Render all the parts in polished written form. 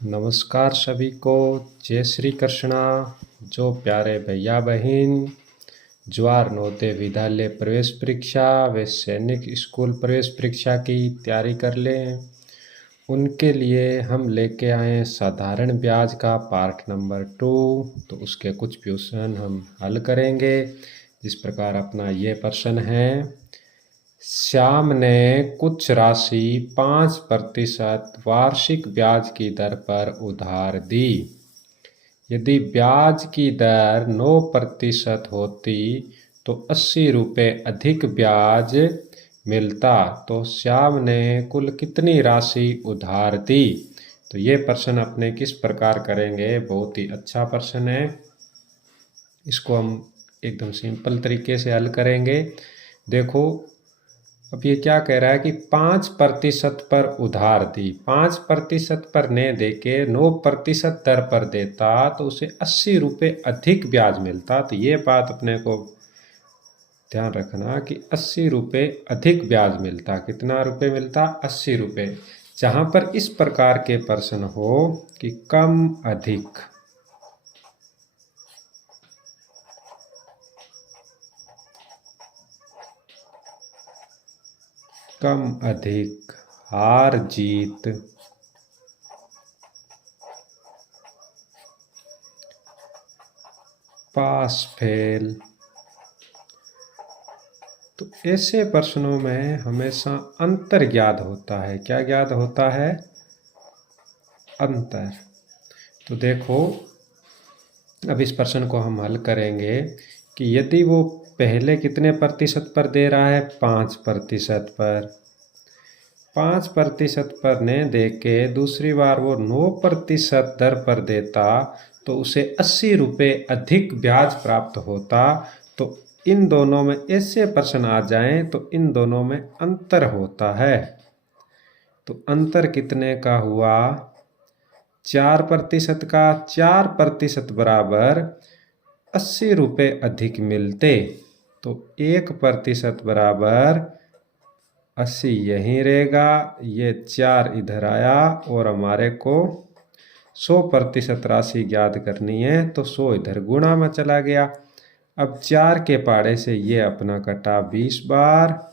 नमस्कार सभी को। जय श्री कृष्णा। जो प्यारे भैया बहन ज्वार नवोदय विद्यालय प्रवेश परीक्षा व सैनिक स्कूल प्रवेश परीक्षा की तैयारी कर लें, उनके लिए हम लेके आए साधारण ब्याज का पार्ट नंबर 2। तो उसके कुछ क्वेश्चन हम हल करेंगे। जिस प्रकार अपना ये प्रश्न है, श्याम ने कुछ राशि 5% वार्षिक ब्याज की दर पर उधार दी। यदि ब्याज की दर 9% होती तो 80 रुपये अधिक ब्याज मिलता, तो श्याम ने कुल कितनी राशि उधार दी। तो ये प्रश्न अपने किस प्रकार करेंगे, बहुत ही अच्छा प्रश्न है। इसको हम एकदम सिंपल तरीके से हल करेंगे। देखो, अब ये क्या कह रहा है कि 5% पर उधार दी, 5% पर ने दे के 9% दर पर देता तो उसे 80 रुपये अधिक ब्याज मिलता। तो ये बात अपने को ध्यान रखना कि 80 रुपये अधिक ब्याज मिलता। कितना रुपये मिलता? 80 रुपये। जहाँ पर इस प्रकार के प्रश्न हो कि कम अधिक, कम अधिक, हार जीत, पास फेल, तो ऐसे प्रश्नों में हमेशा अंतर ज्ञात होता है। क्या ज्ञात होता है? अंतर। तो देखो, अब इस प्रश्न को हम हल करेंगे कि यदि वो पहले कितने प्रतिशत पर दे रहा है? 5% पर। 5% पर ने दे के दूसरी बार वो 9% दर पर देता तो उसे 80 रुपये अधिक ब्याज प्राप्त होता। तो इन दोनों में ऐसे प्रश्न आ जाएं तो इन दोनों में अंतर होता है। तो अंतर कितने का हुआ? 4% का। 4% बराबर 80 रुपये अधिक मिलते, तो 1% बराबर 80 यहीं रहेगा। ये 4 इधर आया और हमारे को 100% राशि ज्ञात करनी है, तो 100 इधर गुणा में चला गया। अब 4 के पाड़े से ये अपना कटा 20 बार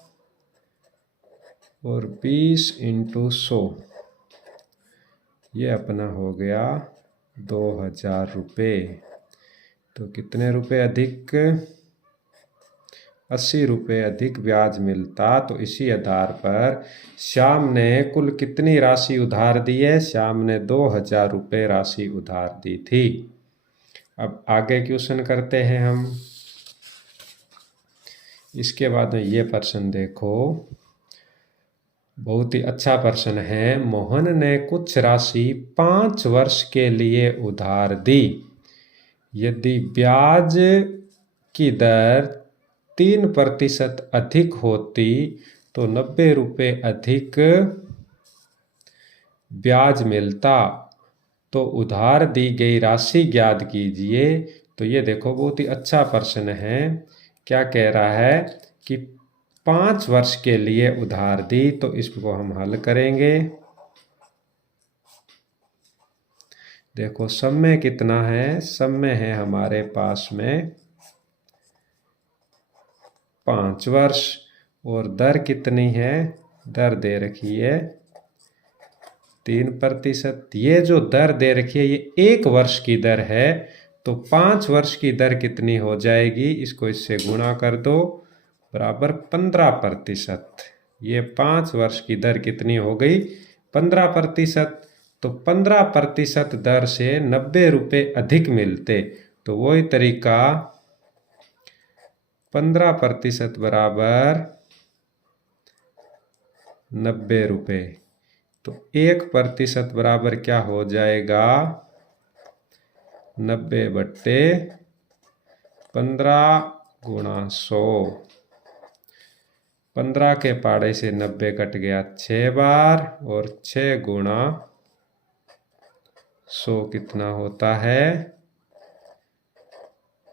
और 20 × 100, ये अपना हो गया 2000 रुपये। तो कितने रुपए अधिक? 80 रुपये अधिक ब्याज मिलता। तो इसी आधार पर श्याम ने कुल कितनी राशि उधार दी है? श्याम ने 2000 रुपये राशि उधार दी थी। अब आगे क्वेश्चन करते हैं हम। इसके बाद में ये प्रश्न देखो, बहुत ही अच्छा प्रश्न है। मोहन ने कुछ राशि 5 वर्ष के लिए उधार दी। यदि ब्याज की दर 3% अधिक होती तो 90 रुपये अधिक ब्याज मिलता। तो उधार दी गई राशि ज्ञात कीजिए। तो ये देखो, बहुत ही अच्छा प्रश्न है। क्या कह रहा है कि 5 वर्ष के लिए उधार दी, तो इसको हम हल करेंगे। देखो, समय कितना है? समय है हमारे पास में 5 वर्ष और दर कितनी है? दर दे रखी है 3%। ये जो दर दे रखी है ये 1 वर्ष की दर है, तो 5 वर्ष की दर कितनी हो जाएगी? इसको इससे गुणा कर दो, बराबर 15%। ये 5 वर्ष की दर कितनी हो गई? 15%। तो 15% दर से 90 रुपये अधिक मिलते। तो वही तरीका, 15% बराबर 90 रुपये। तो 1% बराबर क्या हो जाएगा? 90/15 गुणा 100। 15 के पाड़े से 90 कट गया 6 बार और 6 गुणा 100 कितना होता है?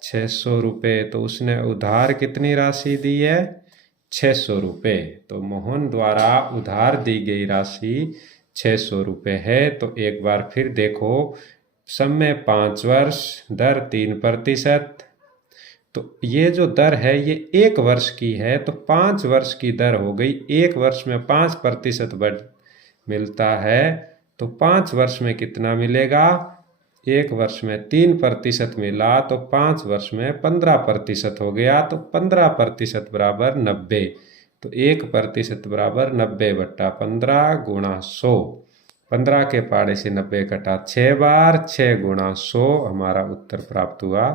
600 रुपये। तो उसने उधार कितनी राशि दी है? 600 रुपये। तो मोहन द्वारा उधार दी गई राशि 600 रुपये है। तो एक बार फिर देखो, समय 5 वर्ष, दर 3%। तो ये जो दर है ये 1 वर्ष की है, तो 5 वर्ष की दर हो गई। 1 वर्ष में 5% बढ़ मिलता है, तो 5 वर्ष में कितना मिलेगा? 1 वर्ष में 3% मिला, तो 5 वर्ष में 15% हो गया। तो 15% बराबर 90। तो 1% बराबर 90/15 गुणा 100। 15 के पाड़े से 90 कटा 6 बार, 6 गुणा 100 हमारा उत्तर प्राप्त हुआ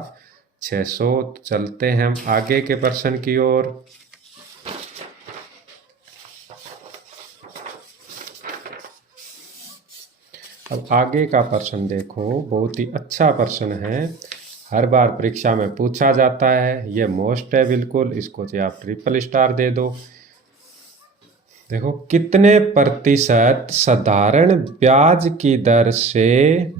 600। तो चलते हैं हम आगे के प्रश्न की ओर। अब आगे का प्रश्न देखो, बहुत ही अच्छा प्रश्न है, हर बार परीक्षा में पूछा जाता है, ये मोस्ट है बिल्कुल, इसको जो आप ट्रिपल स्टार दे दो। देखो, कितने प्रतिशत साधारण ब्याज की दर से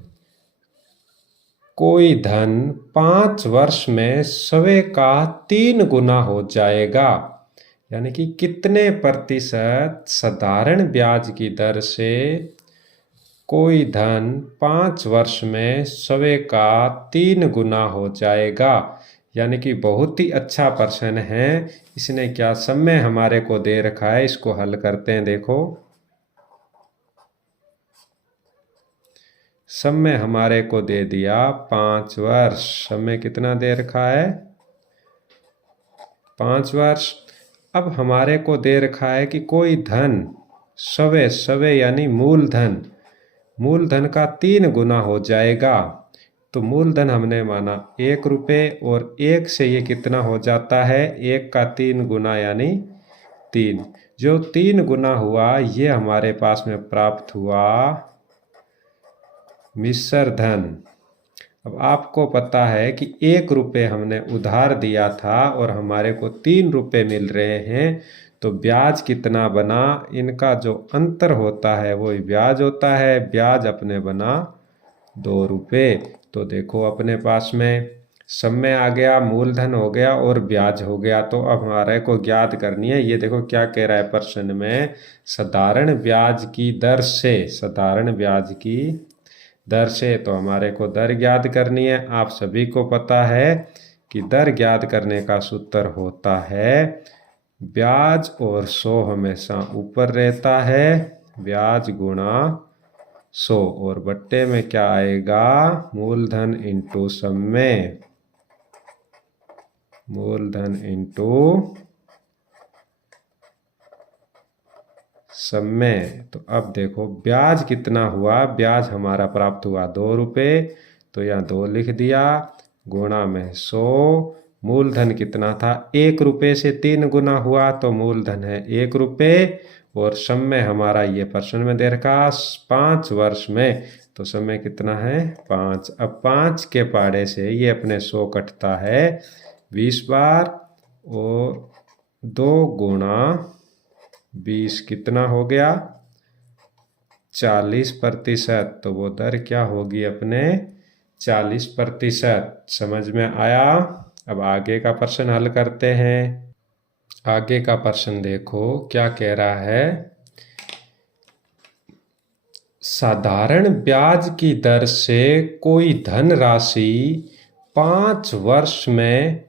कोई धन 5 वर्ष में स्वयं का 3 गुना हो जाएगा? यानी कि कितने प्रतिशत साधारण ब्याज की दर से कोई धन 5 वर्ष में स्वयं का 3 गुना हो जाएगा? यानी कि बहुत ही अच्छा प्रश्न है। इसने क्या समय हमारे को दे रखा है, इसको हल करते हैं। देखो, समय हमारे को दे दिया 5 वर्ष। समय कितना दे रखा है? 5 वर्ष। अब हमारे को दे रखा है कि कोई धन स्वयं यानी मूलधन का 3 गुना हो जाएगा। तो मूलधन हमने माना 1 रुपये, और 1 से ये कितना हो जाता है? 1 का 3 गुना यानी 3। जो 3 गुना हुआ ये हमारे पास में प्राप्त हुआ मिश्र धन। अब आपको पता है कि 1 रुपये हमने उधार दिया था और हमारे को 3 रुपये मिल रहे हैं, तो ब्याज कितना बना? इनका जो अंतर होता है वो ब्याज होता है। ब्याज अपने बना 2 रुपये। तो देखो, अपने पास में समय आ गया, मूलधन हो गया और ब्याज हो गया। तो अब हमारे को ज्ञात करनी है, ये देखो क्या कह रहा है प्रश्न में, साधारण ब्याज की दर से, साधारण ब्याज की दर से। तो हमारे को दर ज्ञात करनी है। आप सभी को पता है कि दर ज्ञात करने का सूत्र होता है ब्याज और 100 हमेशा ऊपर रहता है, ब्याज गुणा 100, और बट्टे में क्या आएगा? मूलधन इंटू समय, मूलधन इंटू समय। तो अब देखो, ब्याज कितना हुआ? ब्याज हमारा प्राप्त हुआ 2 रुपये, तो यहाँ 2 लिख दिया, गुणा में 100। मूलधन कितना था? 1 रुपये से 3 गुना हुआ, तो मूलधन है 1 रुपये, और समय हमारा ये प्रश्न में दे रखा 5 वर्ष में, तो समय कितना है? 5। अब 5 के पाड़े से ये अपने 100 कटता है 20 बार, और 2 गुणा 20 कितना हो गया? 40%। तो वो दर क्या होगी अपने? 40%। समझ में आया? अब आगे का प्रश्न हल करते हैं। आगे का प्रश्न देखो क्या कह रहा है, साधारण ब्याज की दर से कोई धनराशि 5 वर्ष में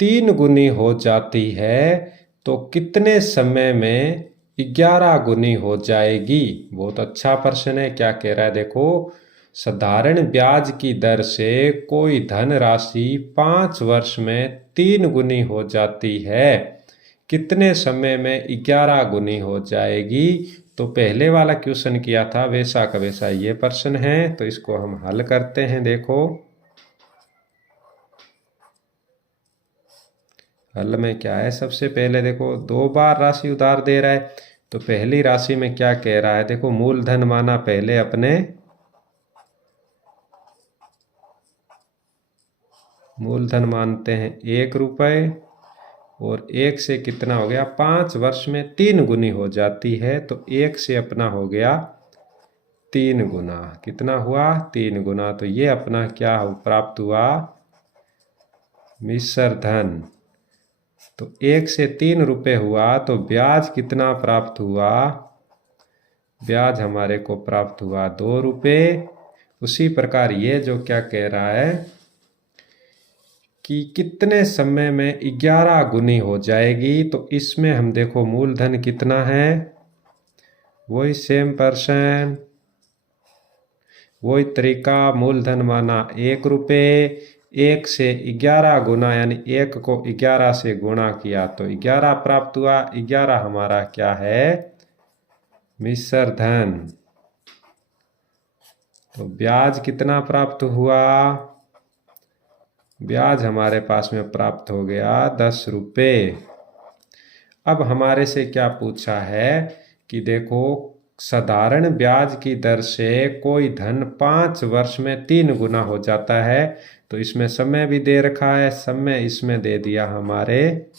3 गुनी हो जाती है, तो कितने समय में 11 गुनी हो जाएगी? बहुत अच्छा प्रश्न है। क्या कह रहा है देखो, साधारण ब्याज की दर से कोई धनराशि 5 वर्ष में 3 गुनी हो जाती है, कितने समय में 11 गुनी हो जाएगी? तो पहले वाला क्वेश्चन किया था वैसा का वैसा ये प्रश्न है, तो इसको हम हल करते हैं। देखो, हल में क्या है, सबसे पहले देखो 2 बार राशि उधार दे रहा है, तो पहली राशि में क्या कह रहा है? देखो, मूलधन माना पहले अपने, मूलधन मानते हैं 1 रुपये, और 1 से कितना हो गया? 5 वर्ष में 3 गुनी हो जाती है, तो 1 से अपना हो गया 3 गुना। कितना हुआ? 3 गुना। तो ये अपना क्या प्राप्त हुआ? मिश्र धन। तो 1 से 3 रुपये हुआ, तो ब्याज कितना प्राप्त हुआ? ब्याज हमारे को प्राप्त हुआ 2 रुपये। उसी प्रकार ये जो क्या कह रहा है कि कितने समय में 11 गुनी हो जाएगी, तो इसमें हम देखो मूलधन कितना है, वही सेम परसेंट, वही तरीका, मूलधन माना 1 रुपये, 1 से 11 गुना यानी 1 को 11 से गुणा किया तो 11 प्राप्त हुआ। 11 हमारा क्या है, मिश्र धन। तो ब्याज कितना प्राप्त हुआ, ब्याज हमारे पास में प्राप्त हो गया 10 रुपये। अब हमारे से क्या पूछा है कि देखो साधारण ब्याज की दर से कोई धन 5 वर्ष में 3 गुना हो जाता है, तो इसमें समय भी दे रखा है, समय इसमें दे दिया हमारे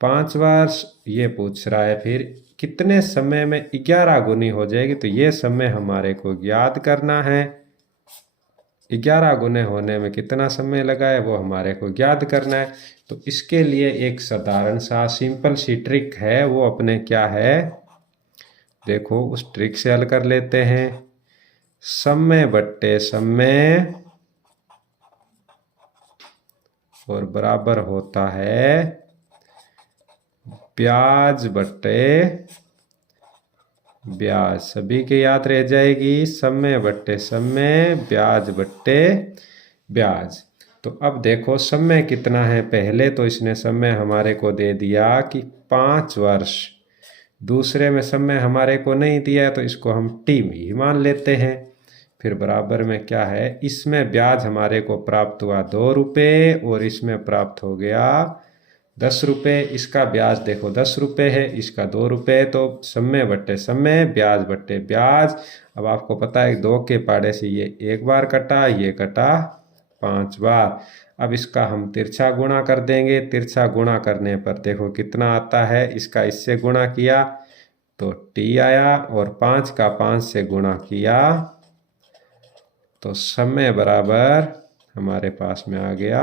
5 वर्ष। ये पूछ रहा है फिर कितने समय में 11 गुनी हो जाएगी, तो ये समय हमारे को याद करना है। 11 गुने होने में कितना समय लगा है वो हमारे को याद करना है। तो इसके लिए एक साधारण सा सिंपल सी ट्रिक है, वो अपने क्या है, देखो उस ट्रिक से हल कर लेते हैं। समय बट्टे समय और बराबर होता है ब्याज बट्टे ब्याज। सभी के याद रह जाएगी, समय बट्टे समय, ब्याज बट्टे ब्याज। तो अब देखो समय कितना है, पहले तो इसने समय हमारे को दे दिया कि 5 वर्ष, दूसरे में समय हमारे को नहीं दिया है तो इसको हम टी ही मान लेते हैं। फिर बराबर में क्या है, इसमें ब्याज हमारे को प्राप्त हुआ 2 रुपये और इसमें प्राप्त हो गया 10 रुपये। इसका ब्याज देखो 10 रुपये है, इसका 2 रुपये, तो समय बट्टे समय, ब्याज बट्टे ब्याज। अब आपको पता है 2 के पाड़े से ये 1 बार कटा, ये कटा 5 बार। अब इसका हम तिरछा गुणा कर देंगे, तिरछा गुणा करने पर देखो कितना आता है, इसका इससे गुणा किया तो टी आया और 5 का 5 से गुणा किया तो समय बराबर हमारे पास में आ गया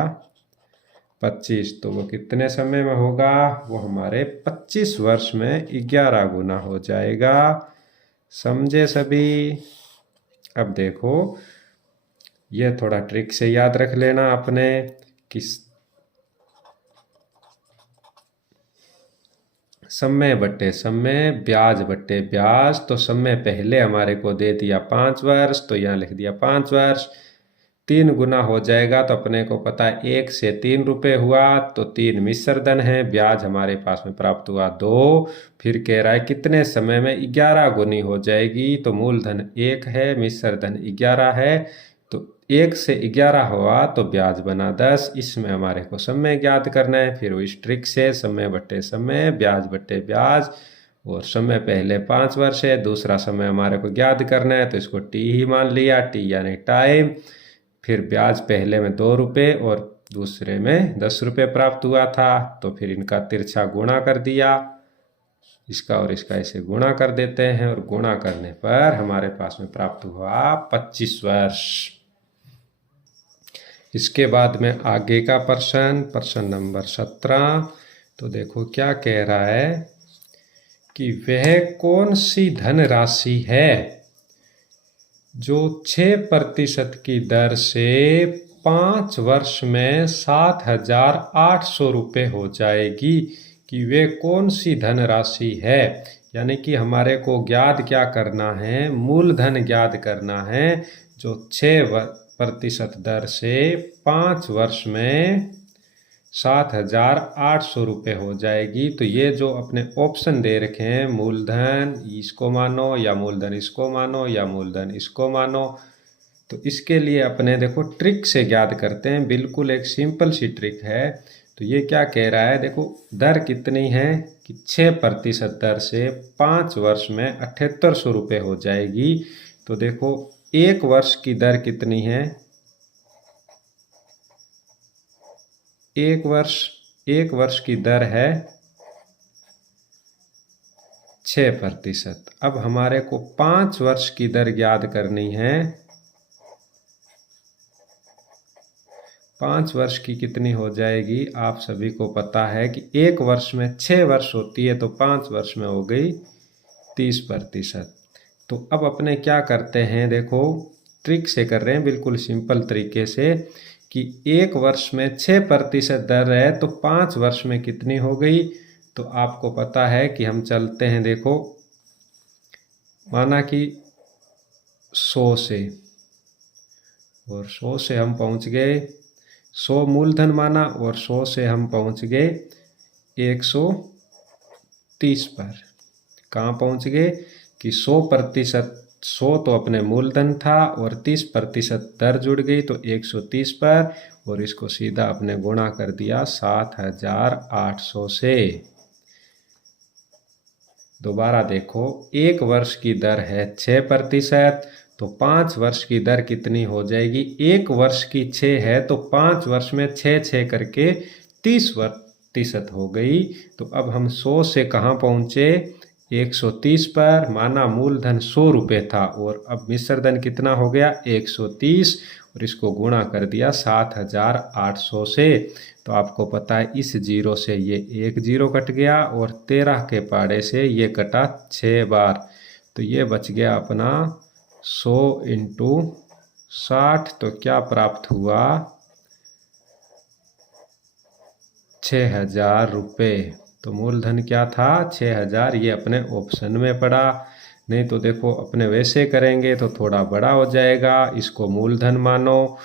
25। तो वो कितने समय में होगा, वो हमारे 25 वर्ष में 11 गुना हो जाएगा। समझे सभी। अब देखो ये थोड़ा ट्रिक से याद रख लेना अपने कि समय बट्टे समय, ब्याज बट्टे ब्याज। तो समय पहले हमारे को दे दिया 5 वर्ष, तो यहाँ लिख दिया 5 वर्ष। 3 गुना हो जाएगा तो अपने को पता है 1 से 3 रुपये हुआ, तो 3 मिश्र धन है। ब्याज हमारे पास में प्राप्त हुआ 2। फिर कह रहा है कितने समय में 11 गुनी हो जाएगी, तो मूलधन 1 है, मिश्र धन 11 है, तो 1 से 11 हुआ तो ब्याज बना 10। इसमें हमारे को समय ज्ञात करना है। फिर इस ट्रिक से समय बट्टे समय, ब्याज बट्टे ब्याज, और समय पहले 5 वर्ष है, दूसरा समय हमारे को ज्ञात करना है तो इसको टी ही मान लिया, टी यानी टाइम। फिर ब्याज पहले में 2 रुपये और दूसरे में 10 रुपये प्राप्त हुआ था, तो फिर इनका तिरछा गुणा कर दिया, इसका और इसका ऐसे गुणा कर देते हैं और गुणा करने पर हमारे पास में प्राप्त हुआ 25 वर्ष। इसके बाद में आगे का प्रश्न नंबर 17। तो देखो क्या कह रहा है कि वह कौन सी धनराशि है जो 6% की दर से 5 वर्ष में 7,800 रुपये हो जाएगी, कि वे कौन सी धनराशि है। यानी कि हमारे को ज्ञात क्या करना है, मूलधन ज्ञात करना है जो 6% दर से 5 वर्ष में 7,800 रुपये हो जाएगी। तो ये जो अपने ऑप्शन दे रखे हैं, मूलधन इसको मानो या मूलधन इसको मानो या मूलधन इसको मानो, तो इसके लिए अपने देखो ट्रिक से ज्ञात करते हैं। बिल्कुल एक सिंपल सी ट्रिक है। तो ये क्या कह रहा है, देखो दर कितनी है कि 6% दर से 5 वर्ष में 7,800 रुपये हो जाएगी। तो देखो 1 वर्ष की दर कितनी है, 1 वर्ष की दर है 6%। अब हमारे को 5 वर्ष की दर याद करनी है। 5 वर्ष की कितनी हो जाएगी, आप सभी को पता है कि 1 वर्ष में 6 वर्ष होती है, तो 5 वर्ष में हो गई 30%। तो अब अपने क्या करते हैं, देखो ट्रिक से कर रहे हैं, बिल्कुल सिंपल तरीके से, कि 1 वर्ष में 6% दर है तो 5 वर्ष में कितनी हो गई। तो आपको पता है कि हम चलते हैं, देखो माना कि 100 से, और 100 से हम पहुंच गए, 100 मूलधन माना, और 100 से हम पहुंच गए 130 पर। कहाँ पहुंच गए कि 100%, 100 तो अपने मूलधन था और 30% दर जुड़ गई तो 130 पर, और इसको सीधा अपने गुणा कर दिया 7,800 से। दोबारा देखो, 1 वर्ष की दर है 6%, तो 5 वर्ष की दर कितनी हो जाएगी। 1 वर्ष की 6 है तो 5 वर्ष में 6 करके 30% हो गई। तो अब हम 100 से कहाँ पहुँचे, 130 पर। माना मूलधन 100 रुपये था और अब मिश्र धन कितना हो गया 130, और इसको गुणा कर दिया 7,800 से। तो आपको पता है इस जीरो से ये 1 जीरो कट गया और 13 के पाड़े से ये कटा 6 बार। तो ये बच गया अपना 100 इंटू 60। तो क्या प्राप्त हुआ, 6,000 रुपये। तो मूलधन क्या था 6,000, ये अपने ऑप्शन में पड़ा। नहीं तो देखो अपने वैसे करेंगे तो थोड़ा बड़ा हो जाएगा, इसको मूलधन मानो,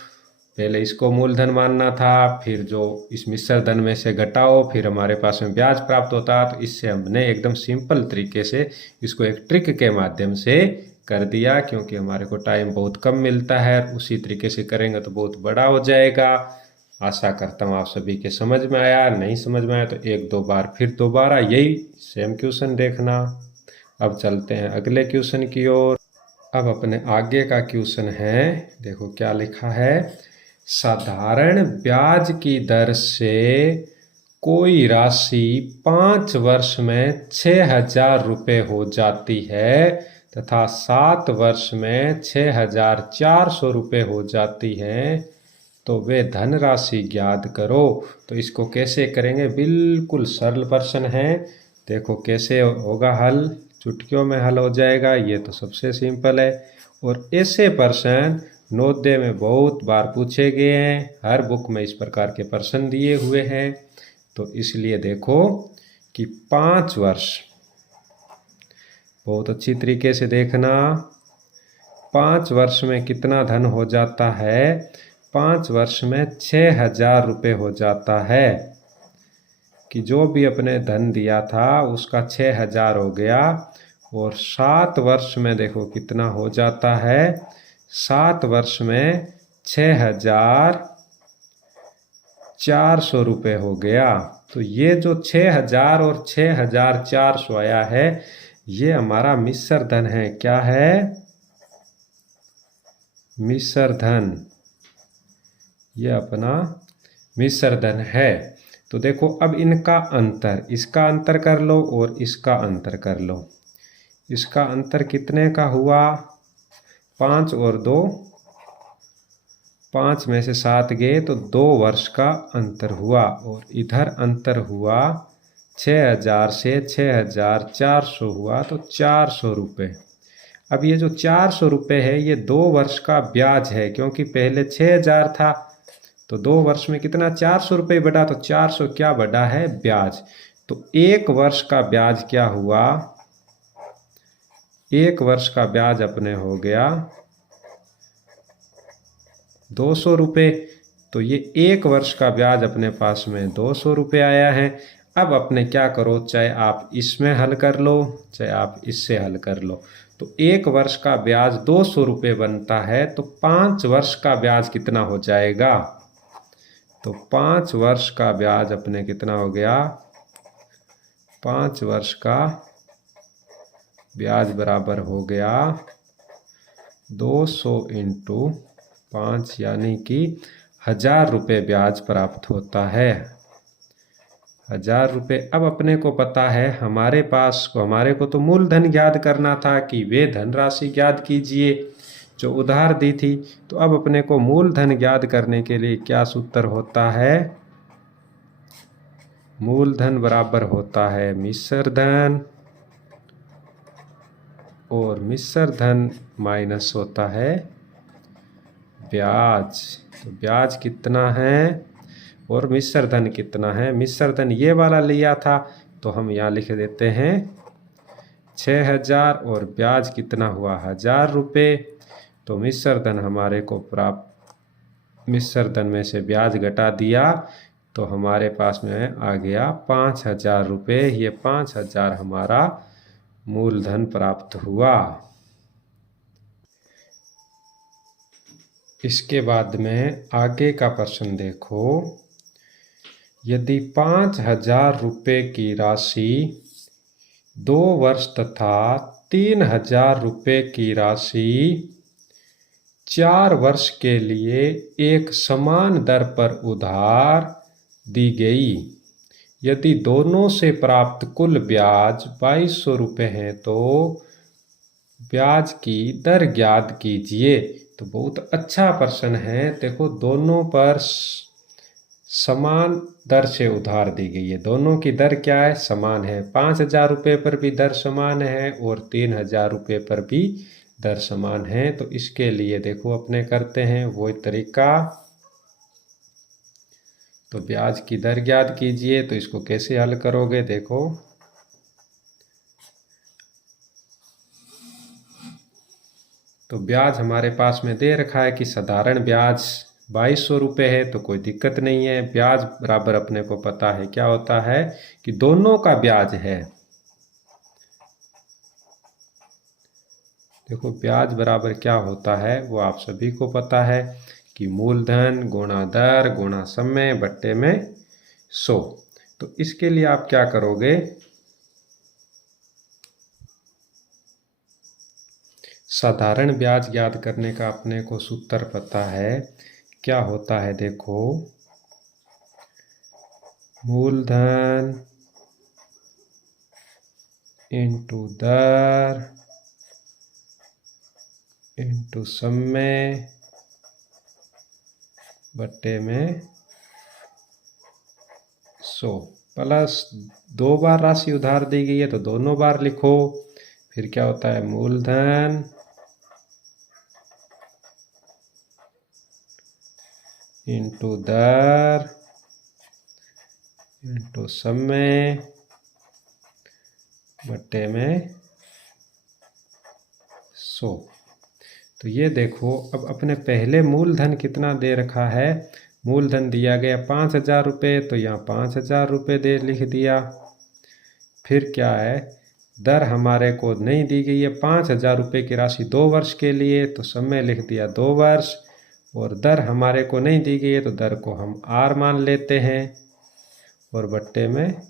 पहले इसको मूलधन मानना था, फिर जो इस मिश्र धन में से घटाओ, फिर हमारे पास में ब्याज प्राप्त होता। तो इससे हमने एकदम सिंपल तरीके से इसको एक ट्रिक के माध्यम से कर दिया, क्योंकि हमारे को टाइम बहुत कम मिलता है। उसी तरीके से करेंगे तो बहुत बड़ा हो जाएगा। आशा करता हूँ आप सभी के समझ में आया। नहीं समझ में आया तो 1-2 बार फिर दोबारा यही सेम क्वेश्चन देखना। अब चलते हैं अगले क्वेश्चन की ओर। अब अपने आगे का क्वेश्चन है, देखो क्या लिखा है। साधारण ब्याज की दर से कोई राशि 5 वर्ष में 6,000 रुपये हो जाती है तथा 7 वर्ष में 6,400 रुपये हो जाती है, तो वे धनराशि ज्ञात करो। तो इसको कैसे करेंगे, बिल्कुल सरल प्रश्न है। देखो कैसे होगा हल, चुटकियों में हल हो जाएगा, ये तो सबसे सिंपल है। और ऐसे प्रश्न नवोदय में बहुत बार पूछे गए हैं, हर बुक में इस प्रकार के प्रश्न दिए हुए हैं। तो इसलिए देखो कि 5 वर्ष, बहुत अच्छी तरीके से देखना, 5 वर्ष में कितना धन हो जाता है, 5 वर्ष में 6,000 रुपये हो जाता है। कि जो भी अपने धन दिया था उसका 6,000 हो गया। और 7 वर्ष में देखो कितना हो जाता है, 7 वर्ष में 6,400 रुपये हो गया। तो ये जो 6,000 और 6,400 आया है, ये हमारा मिश्र धन है। क्या है, मिश्र धन, ये अपना मिश्र धन है। तो देखो अब इनका अंतर, इसका अंतर कर लो और इसका अंतर कर लो। इसका अंतर कितने का हुआ, 5 और 2, 5 में से 7 गए तो 2 वर्ष का अंतर हुआ। और इधर अंतर हुआ 6,000 से 6,400 हुआ, तो 400 रुपये। अब ये जो 400 रुपये है ये 2 वर्ष का ब्याज है, क्योंकि पहले 6,000 था तो 2 वर्ष में कितना 400 रुपये बढ़ा, तो 400 क्या बढ़ा है, ब्याज। तो 1 वर्ष का ब्याज क्या हुआ, 1 वर्ष का ब्याज अपने हो गया 200 रुपये। तो ये 1 वर्ष का ब्याज अपने पास में 200 रुपये आया है। अब अपने क्या करो, चाहे आप इसमें हल कर लो चाहे आप इससे हल कर लो। तो 1 वर्ष का ब्याज 200 रुपये बनता है, तो 5 वर्ष का ब्याज कितना हो जाएगा। तो 5 वर्ष का ब्याज अपने कितना हो गया, 5 वर्ष का ब्याज बराबर हो गया 200 इंटू 5, यानी कि 1,000 रुपये ब्याज प्राप्त होता है, 1,000 रुपये। अब अपने को पता है हमारे को तो मूलधन ज्ञात करना था कि वे धनराशि ज्ञात कीजिए जो उधार दी थी। तो अब अपने को मूलधन ज्ञात करने के लिए क्या सूत्र होता है, मूलधन बराबर होता है मिश्र धन और मिश्र धन माइनस होता है ब्याज। तो ब्याज कितना है और मिश्र धन कितना है। मिश्र धन ये वाला लिया था तो हम यहाँ लिख देते हैं 6000 और ब्याज कितना हुआ 1000 रुपये। तो मिश्र धन हमारे को प्राप्त, मिश्र धन में से ब्याज घटा दिया तो हमारे पास में आ गया 5000 रुपये। ये 5000 हमारा मूलधन प्राप्त हुआ। इसके बाद में आगे का प्रश्न देखो। यदि 5000 रुपये की राशि 2 वर्ष तथा 3000 रुपये की राशि 4 वर्ष के लिए एक समान दर पर उधार दी गई। यदि दोनों से प्राप्त कुल ब्याज 2200 रुपये है तो ब्याज की दर ज्ञात कीजिए। तो बहुत अच्छा प्रश्न है। देखो दोनों पर समान दर से उधार दी गई है। दोनों की दर क्या है, समान है। 5000 रुपये पर भी दर समान है और 3000 रुपये पर भी दर समान है। तो इसके लिए देखो अपने करते हैं वही तरीका। तो ब्याज की दर ज्ञात कीजिए। तो इसको कैसे हल करोगे देखो। तो ब्याज हमारे पास में दे रखा है कि साधारण ब्याज 2200 रुपये है तो कोई दिक्कत नहीं है। ब्याज बराबर अपने को पता है क्या होता है कि दोनों का ब्याज है। देखो ब्याज बराबर क्या होता है वो आप सभी को पता है कि मूलधन गुणा दर गुणा समय बट्टे में 100। तो इसके लिए आप क्या करोगे, साधारण ब्याज ज्ञात करने का अपने को सूत्र पता है। क्या होता है देखो, मूलधन इंटू दर इंटू समय बट्टे में 100 प्लस 2 बार राशि उधार दी गई है तो दोनों बार लिखो। फिर क्या होता है, मूलधन इंटू दर इंटू समय बट्टे में 100। तो ये देखो अब अपने पहले मूलधन कितना दे रखा है, मूलधन दिया गया 5000 रुपये तो यहाँ 5000 रुपये दे लिख दिया। फिर क्या है, दर हमारे को नहीं दी गई है 5000 रुपये की राशि 2 वर्ष के लिए तो समय लिख दिया 2 वर्ष। और दर हमारे को नहीं दी गई है तो दर को हम R मान लेते हैं और बट्टे में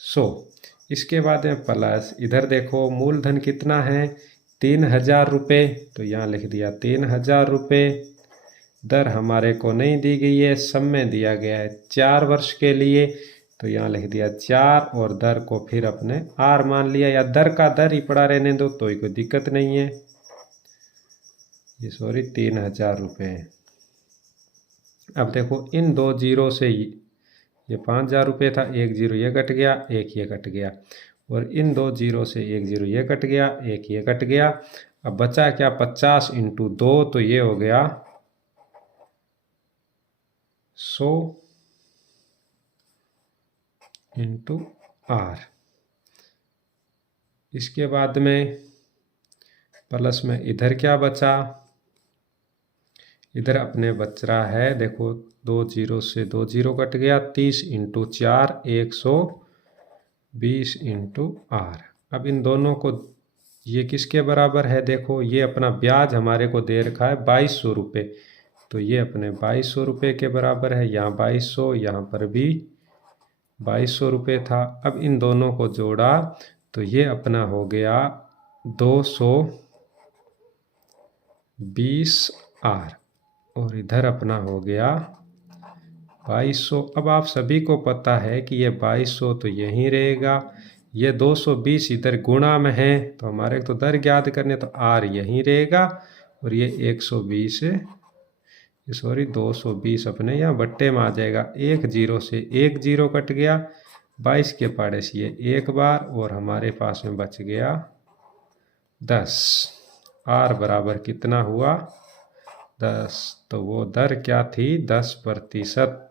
100। इसके बाद में प्लस इधर देखो मूलधन कितना है 3000 रुपये तो यहाँ लिख दिया 3000 रुपये। दर हमारे को नहीं दी गई है, समय दिया गया है 4 वर्ष के लिए तो यहाँ लिख दिया 4 और दर को फिर अपने R मान लिया, या दर का दर ही पड़ा रहने दो तो कोई दिक्कत नहीं है। ये 3000 रुपये। अब देखो इन 2 जीरो से ये 5000 रुपये था, 1 जीरो ये कट गया, 1 ये कट गया और इन 2 जीरो से 1 जीरो ये कट गया, 1 ये कट गया। अब बचा क्या 50 इंटू 2 तो ये हो गया 100 इंटू R। इसके बाद में प्लस में इधर क्या बचा, इधर अपने बच रहा है देखो 2 जीरो से 2 जीरो कट गया, 30 इंटू 4 120 इंटू R। अब इन दोनों को ये किसके बराबर है, देखो ये अपना ब्याज हमारे को दे रखा है 2200 रुपये तो ये अपने 2200 रुपये के बराबर है। यहाँ 2200, यहाँ पर भी 2200 रुपये था। अब इन दोनों को जोड़ा तो ये अपना हो गया 220 R और इधर अपना हो गया 2200। अब आप सभी को पता है कि ये 2200 तो यहीं रहेगा, ये 220 इधर गुणा में है तो हमारे तो दर ज्ञात करने तो R यहीं रहेगा और ये 220 अपने यहाँ बट्टे में आ जाएगा। 1 जीरो से 1 जीरो कट गया, 22 के पाड़े से ये 1 बार और हमारे पास में बच गया 10। आर बराबर कितना हुआ? 10। तो वो दर क्या थी? 10%।